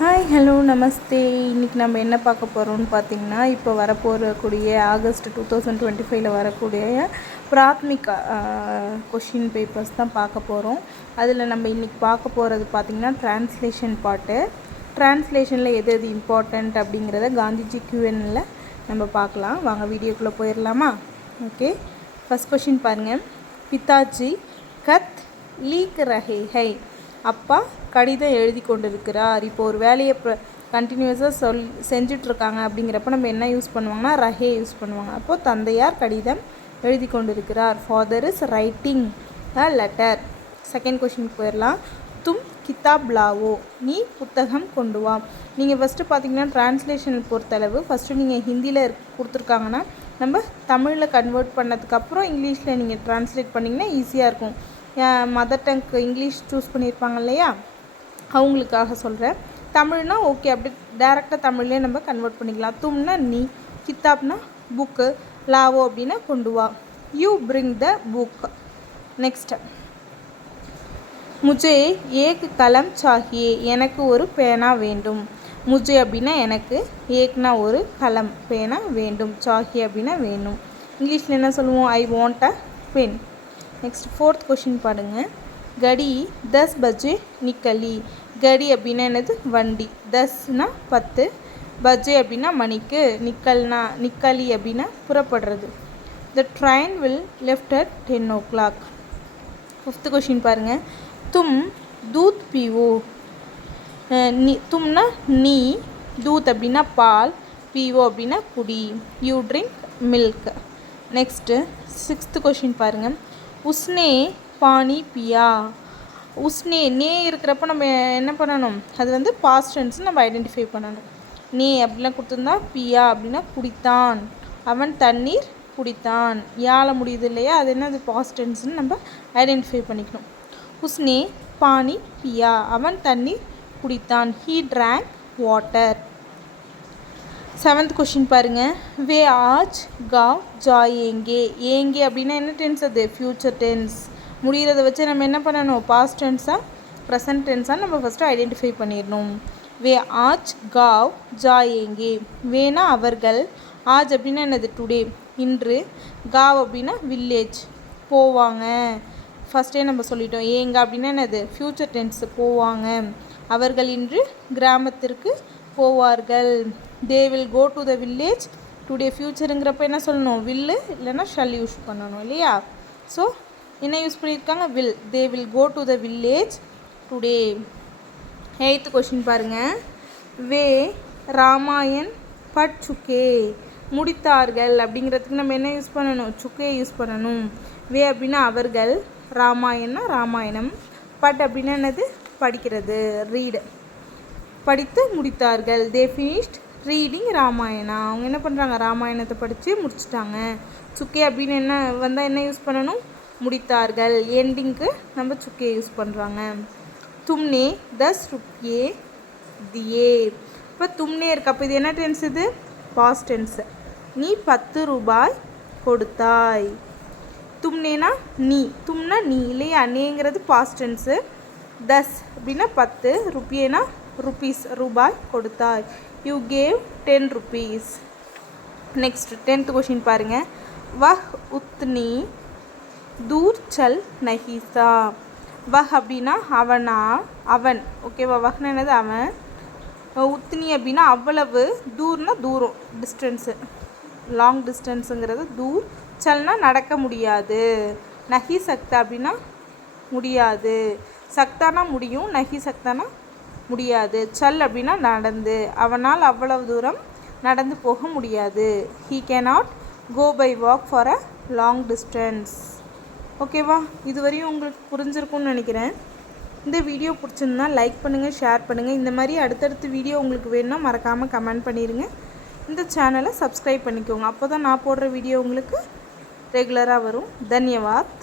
Hi hello நமஸ்தே. இன்றைக்கி நம்ம என்ன பார்க்க போகிறோம்னு பார்த்திங்கன்னா, இப்போ வரப்போகக்கூடிய ஆகஸ்ட் 2025 வரக்கூடிய பிராத்மிகா கொஷின் பேப்பர்ஸ் தான் பார்க்க போகிறோம். அதில் நம்ம இன்றைக்கி பார்க்க போகிறது பார்த்திங்கன்னா ட்ரான்ஸ்லேஷன் பார்ட்டு. ட்ரான்ஸ்லேஷனில் எது எது இம்பார்ட்டண்ட் அப்படிங்கிறத காந்திஜி Q&Aல நம்ம பார்க்கலாம். வாங்க வீடியோக்குள்ளே போயிடலாமா? ஓகே, ஃபஸ்ட் கொஷின் பாருங்கள். பிதாஜி கத் லீக் ரஹே ஹை. அப்பா கடிதம் எழுதி கொண்டிருக்கிறார். இப்போ ஒரு வேலையை கண்டினியூஸாக செஞ்சிட்ருக்காங்க அப்படிங்கிறப்ப நம்ம என்ன யூஸ் பண்ணுவாங்கன்னா ரஹே யூஸ் பண்ணுவாங்க. அப்போது தந்தையார் கடிதம் எழுதி கொண்டிருக்கிறார். Father is writing a letter. Second கொஷினுக்கு போயிடலாம். தும் கிதாப் லாவோ. நீ புத்தகம் கொண்டு வா. நீங்கள் ஃபஸ்ட்டு பார்த்தீங்கன்னா ட்ரான்ஸ்லேஷன் பொறுத்தளவு ஃபஸ்ட்டு நீங்கள் ஹிந்தியில் கொடுத்துருக்காங்கன்னா நம்ம தமிழில் கன்வெர்ட் பண்ணதுக்கப்புறம் இங்கிலீஷில் நீங்கள் ட்ரான்ஸ்லேட் பண்ணிங்கன்னா ஈஸியாக இருக்கும். மதர் டங்க்கு இங்கிலீஷ் சூஸ் பண்ணியிருப்பாங்க இல்லையா, அவங்களுக்காக சொல்கிறேன். தமிழ்னா ஓகே, அப்படி டேரெக்டாக தமிழ்லேயே நம்ம கன்வெர்ட் பண்ணிக்கலாம். தும்னா நீ, கித்தாப்னா புக்கு, லாவோ அப்படின்னா கொண்டு வா. You bring the book. Next, முஜே ஏக் கலம் சாஹியே. எனக்கு ஒரு பேனா வேண்டும். முஜே அப்படின்னா எனக்கு, ஏக்னா ஒரு, கலம் பேனா வேண்டும், சாஹியே அப்படின்னா வேணும். இங்கிலீஷில் என்ன சொல்லுவோம்? I want a pen. Next fourth question பாருங்கள். கடி 10 பஜே நிக்கலி. கடி அப்படின்னா என்னது? வண்டி. 10னா 10, பஜே அப்படின்னா மணிக்கு, நிக்கலி அப்படின்னா புறப்படுறது. The train will left at 10 o'clock. Fifth question பாருங்கள். தும் தூத் பீவோ. தும்னா நீ, தூத் அப்படின்னா பால், பீவோ அப்படின்னா குடி. You drink milk. Next sixth question பாருங்கள். உஸ்னே பானி பியா. உஸ்னே நே இருக்கிறப்ப நம்ம என்ன பண்ணணும்? அது வந்து பாஸ்ட் டென்ஸ் நம்ம ஐடென்டிஃபை பண்ணணும். நே அப்படிலாம் கொடுத்துருந்தா பியா அப்படின்னா குடித்தான், அவன் தண்ணீர் குடித்தான். யாழ முடியுது இல்லையா, அது என்ன, அது பாஸ்ட் டென்ஸ்னு நம்ம ஐடென்டிஃபை பண்ணிக்கணும். உஸ்னே பானி பியா, அவன் தண்ணீர் குடித்தான். He drank water. Seventh question பாருங்கள். வே ஆஜ் காவ் ஜாயேங்கே. ஏங்கே அப்படின்னா என்ன டென்ஸ்? அது ஃப்யூச்சர் டென்ஸ். முடிகிறத வச்சு நம்ம என்ன பண்ணணும்? பாஸ்ட் டென்ஸாக ப்ரெசன்ட் டென்ஸாக நம்ம ஃபஸ்ட்டு ஐடென்டிஃபை பண்ணிடணும். வே ஆஜ் காவ் ஜாயேங்கே. வேணா அவர்கள், ஆஜ் அப்படின்னா என்னது? டுடே, இன்று. காவ் அப்படின்னா வில்லேஜ், போவாங்க. ஃபஸ்ட்டே நம்ம சொல்லிட்டோம். ஏங்க அப்படின்னா என்னது? ஃப்யூச்சர் டென்ஸ், போவாங்க. அவர்கள் இன்று கிராமத்திற்கு போவார்கள். They will go to the village today. ஃப்யூச்சருங்கிறப்ப என்ன சொல்லணும்? வில்லு இல்லைன்னா ஷல் யூஸ் பண்ணணும் இல்லையா? ஸோ என்ன யூஸ் பண்ணியிருக்காங்க? Will. They will go to the village today. Eighth question பாருங்கள். வே ராமாயண் பட் சுக்கே. முடித்தார்கள் அப்படிங்கிறதுக்கு நம்ம என்ன யூஸ் பண்ணணும்? சுக்கே யூஸ் பண்ணணும். வே அப்படின்னா அவர்கள், ராமாயணம்னா ராமாயணம், பட் அப்படின்னா என்னது? படிக்கிறது, ரீடு. படித்து முடித்தார்கள். They finished reading Ramayana. அவங்க என்ன பண்ணுறாங்க? ராமாயணத்தை படித்து முடிச்சிட்டாங்க. சுக்கே அப்படின்னு என்ன வந்தால் என்ன யூஸ் பண்ணணும்? முடித்தார்கள். எண்டிங்க்கு நம்ம சுக்கே யூஸ் பண்ணுறாங்க. தும்னே 10 रुपये दिए. இப்போ தும்னே இருக்கு, அப்போ இது என்ன டென்ஸ்? இது பாஸ்ட் டென்ஸு. நீ 10 ரூபாய் கொடுத்தாய். தும்னேனா நீ, தும்னா நீ இல்லையா? நேங்கிறது பாஸ்ட் டென்ஸு. 10 அப்படின்னா 10, ருப்பியேனா ருப்பீஸ், ரூபாய் கொடுத்தாய். You gave 10 rupees. Next 10th question பாருங்கள். வஹ் உத்னி தூர் சல் நஹீசா. வஹ் அப்படின்னா அவனா, அவன். ஓகேவா? வஹ்னா என்னது? அவன். உத்னி அப்படின்னா அவ்வளவு, தூர்னா தூரம், டிஸ்டன்ஸு, லாங் டிஸ்டன்ஸுங்கிறது தூர். சல்னா நடக்க முடியாது. நஹி சக்தா அப்படின்னா முடியாது. சக்தானா முடியும், நஹி சக்தானா முடியாது. சல் அப்படின்னா நடந்து, அவனால் அவ்வளவு தூரம் நடந்து போக முடியாது. He cannot go by walk for a long distance. ஓகேவா? இதுவரையும் உங்களுக்கு புரிஞ்சிருக்கும்னு நினைக்கிறேன். இந்த வீடியோ பிடிச்சிருந்தா லைக் பண்ணுங்கள், ஷேர் பண்ணுங்கள். இந்த மாதிரி அடுத்தடுத்த வீடியோ உங்களுக்கு வேணும்னா மறக்காமல் கமெண்ட் பண்ணிடுங்க. இந்த சேனலை சப்ஸ்கிரைப் பண்ணிக்கோங்க. அப்போ தான் நான் போடுற வீடியோ உங்களுக்கு ரெகுலராக வரும். தன்யவாத்.